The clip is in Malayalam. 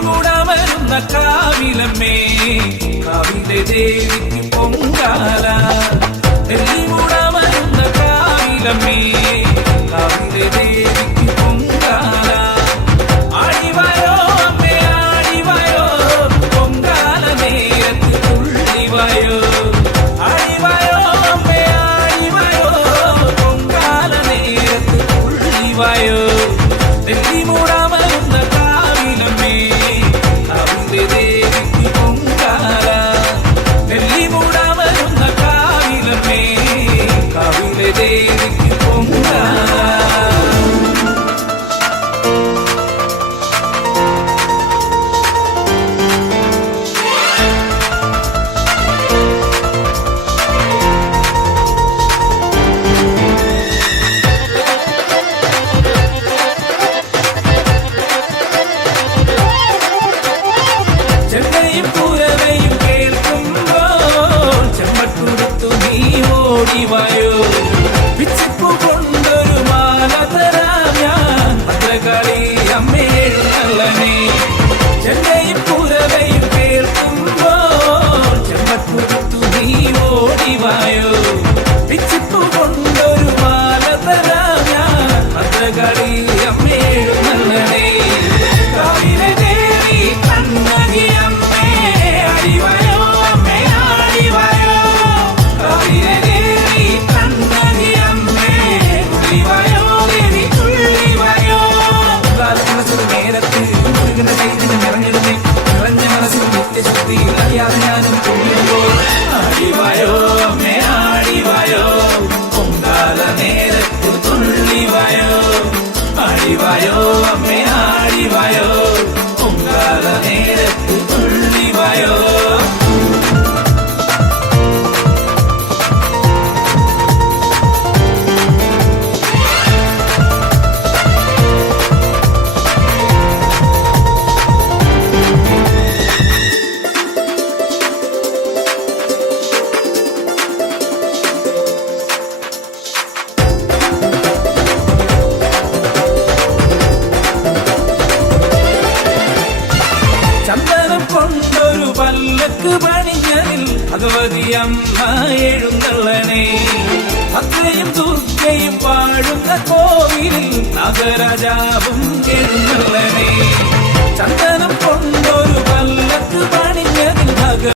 മൂടാമരുന്ന കാവിലമ്മേ കാവിലെ ദേവിക്ക് പൊങ്കാല മൂടാമരുന്ന കാവിലമ്മേ കാവിലെ ദേവിക്ക് പൊങ്കാല ആടിവായോ അമ്മേ ആടിവായോ പൊങ്കാല നേരത്ത് തുള്ളിവായോ ആടിവായോ അമ്മേ ആടിവായോ പൊങ്കാല നേരത്ത് തുള്ളിവായോ മൂടാമരുന്ന കാവിലമ്മേ കാവിലെ ദേവിക്ക് പൊങ്കാല മൂടാമരുന്ന കാവിലമ്മേ കാവിലെ ദേവിക്ക് പൊങ്കാല പൂരവയും കേൾക്കുമ്പോൾ ചെമ്മട്ടുടുത്തു നീ ഓടിവായോ പിച്ചിപ്പു കൊണ്ടൊരു മാല തരാം ഞാൻ ഭദ്രകാളി അമ്മേഴുന്നള്ളനെ ചെന്നൈയും പൂരവയും കേൾക്കുമ്പോൾ ചെമ്മട്ടുടുത്തു നീ ഓടിവായോ പിച്ചിപ്പു കൊണ്ടൊരു മാല തരാം ഞാൻ ഭദ്രകാളി അമ്മേഴുന്നള്ളനെ കാവിലെ ദേവി കണ്ണകി അമ്മേ ആടിവായോ അമ്മേ ആടിവായോ കാവിലെ ദേവി കണ്ണകി അമ്മേ തുള്ളിവായോ ദേവി തുള്ളിവായോ കാലത്തുളച്ചൊരു നേരത്ത് മുരുകന്റെ കൈതിന് നിറഞ്ഞിടുന്നേ നിറഞ്ഞ മനസ്സിൽ നിത്യശുദ്ധി അറിയാതെ ഞാനും തുള്ളുമ്പോൾ ആടിവായോ അമ്മേ ആടിവായോ പൊങ്കാല നേരത്ത് തുള്ളിവായോ ആടിവായോ അമ്മേ ആടിവായോ പൊങ്കാല നേരത്ത് തുള്ളിവായോ ചന്ദനം കൊണ്ടൊരു പല്ലക്ക് പണിഞ്ഞതിൽ ഭഗവതി അമ്മ എഴുന്നള്ളനെ ഭദ്രയും ദുർഗയും പാടുന്ന കോവിലിൽ നാഗരാജാവും എഴുന്നള്ളനെ